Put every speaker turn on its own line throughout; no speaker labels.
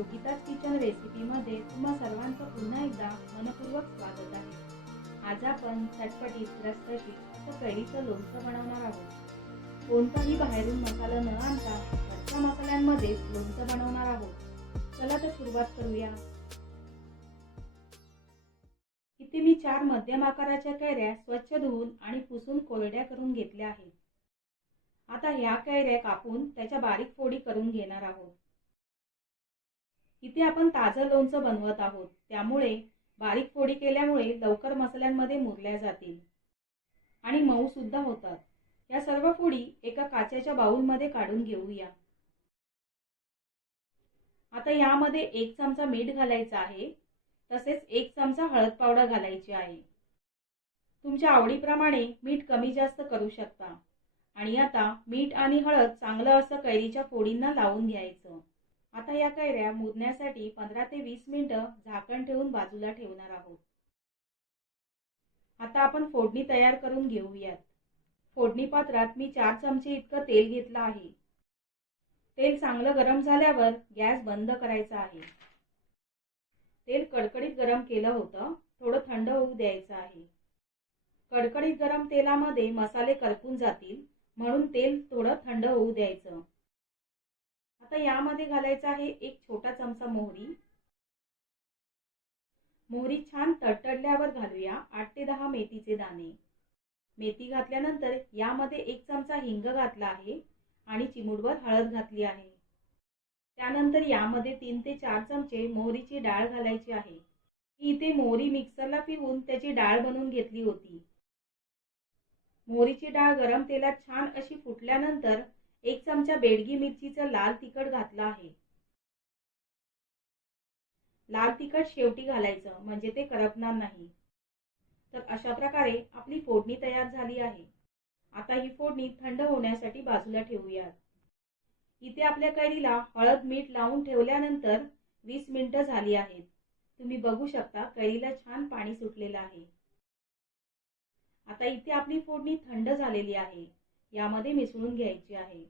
Yogita's kitchen रेसिपीमध्ये तुम्हा सर्वांचं पुन्हा एकदा मनपूर्वक स्वागत आहे. आज आपण चटपटीत रसरशीत असं कैरीचं लोणचं बनवणार आहोत. कोणताही बाहेरून मसाला न आणता घरच्या मसाल्यांमध्येच लोणचं बनवणार आहोत. चला तर सुरुवात करूया. इथे मी चार मध्यम आकाराच्या कैऱ्या स्वच्छ धुवून आणि पुसून कोरड्या करून घेतल्या आहेत. आता ह्या कैऱ्या कापून त्याच्या बारीक फोडी करून घेणार आहोत. इथे आपण ताजं लोणचं बनवत आहोत. त्यामुळे बारीक फोडी केल्यामुळे लवकर मसाल्यांमध्ये मुरल्या जातील. आणि मऊ सुद्धा होतात. या सर्व फोडी एका काचेच्या बाऊलमध्ये काढून घेऊया. आता यामध्ये एक चमचा मीठ घालायचा आहे. तसेच एक चमचा हळद पावडर घालायची आहे. तुमच्या आवडीप्रमाणे मीठ कमी जास्त करू शकता. आणि आता मीठ आणि हळद चांगलं असं कैरीच्या फोडींना लावून घ्यायचं. आता या कैऱ्या मुदण्यासाठी पंधरा ते वीस मिनिटं झाकण ठेवून बाजूला ठेवणार आहोत. आता आपण फोडणी तयार करून घेऊयात. फोडणी पात्रात मी चार चमचे इतकं तेल घेतलं आहे. तेल चांगलं गरम झाल्यावर गॅस बंद करायचा आहे. तेल कडकडीत गरम केलं होतं थोडं थंड होऊ द्यायचं आहे. कडकडीत गरम तेलामध्ये मसाले करपून जातील म्हणून तेल थोडं थंड होऊ द्यायचं. आता यामध्ये घालायचं आहे एक छोटा चमचा मोहरी. मोहरी छान तडतडल्यावर घालूया आठ ते दहा मेथीचे दाणे. मेथी घातल्यानंतर यामध्ये एक चमचा हिंग घातला आहे आणि चिमूटभर हळद घातली आहे. त्यानंतर यामध्ये तीन ते चार चमचे मोहरीची डाळ घालायची आहे. मी इथे मोहरी मिक्सरला फिरवून त्याची डाळ बनवून घेतली होती. मोहरीची डाळ गरम तेलात छान अशी फुटल्यानंतर एक चमचा बेडगी मिरचीचं लाल तिखट घातलं आहे. लाल तिखट शेवटी घालायचं म्हणजे ते करपणार नाही. तर अशा प्रकारे आपली फोडणी तयार झाली आहे. आता ही फोडणी थंड होण्यासाठी बाजूला ठेवूयात. इथे आपल्या कैरीला हळद मीठ लावून ठेवल्यानंतर वीस मिनिटं झाली आहेत. तुम्ही बघू शकता कैरीला छान पाणी सुटलेलं आहे. आता इथे आपली फोडणी थंड झालेली आहे. यामध्ये मिसळून घ्यायची आहे.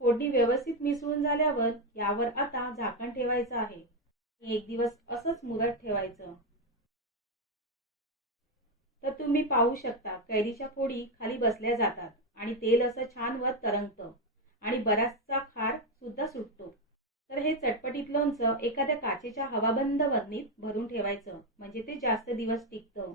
फोडणी व्यवस्थित मिसळून झाल्यावर यावर आता झाकण ठेवायचं आहे. एक दिवस असंच मुरत ठेवायचं. तर तुम्ही पाहू शकता कैरीच्या फोडी खाली बसल्या जातात आणि तेल असं छान वर तरंगतं आणि बराचसा खार सुद्धा सुटतो. तर हे चटपटीत लोणचं एखाद्या काचेच्या हवाबंद बरणीत भरून ठेवायचं म्हणजे ते जास्त दिवस टिकतं.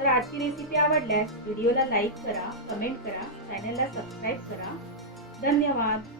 तर आजची रेसिपी आवडल्यास व्हिडिओला लाईक करा कमेंट करा चॅनलला सबस्क्राईब करा. धन्यवाद.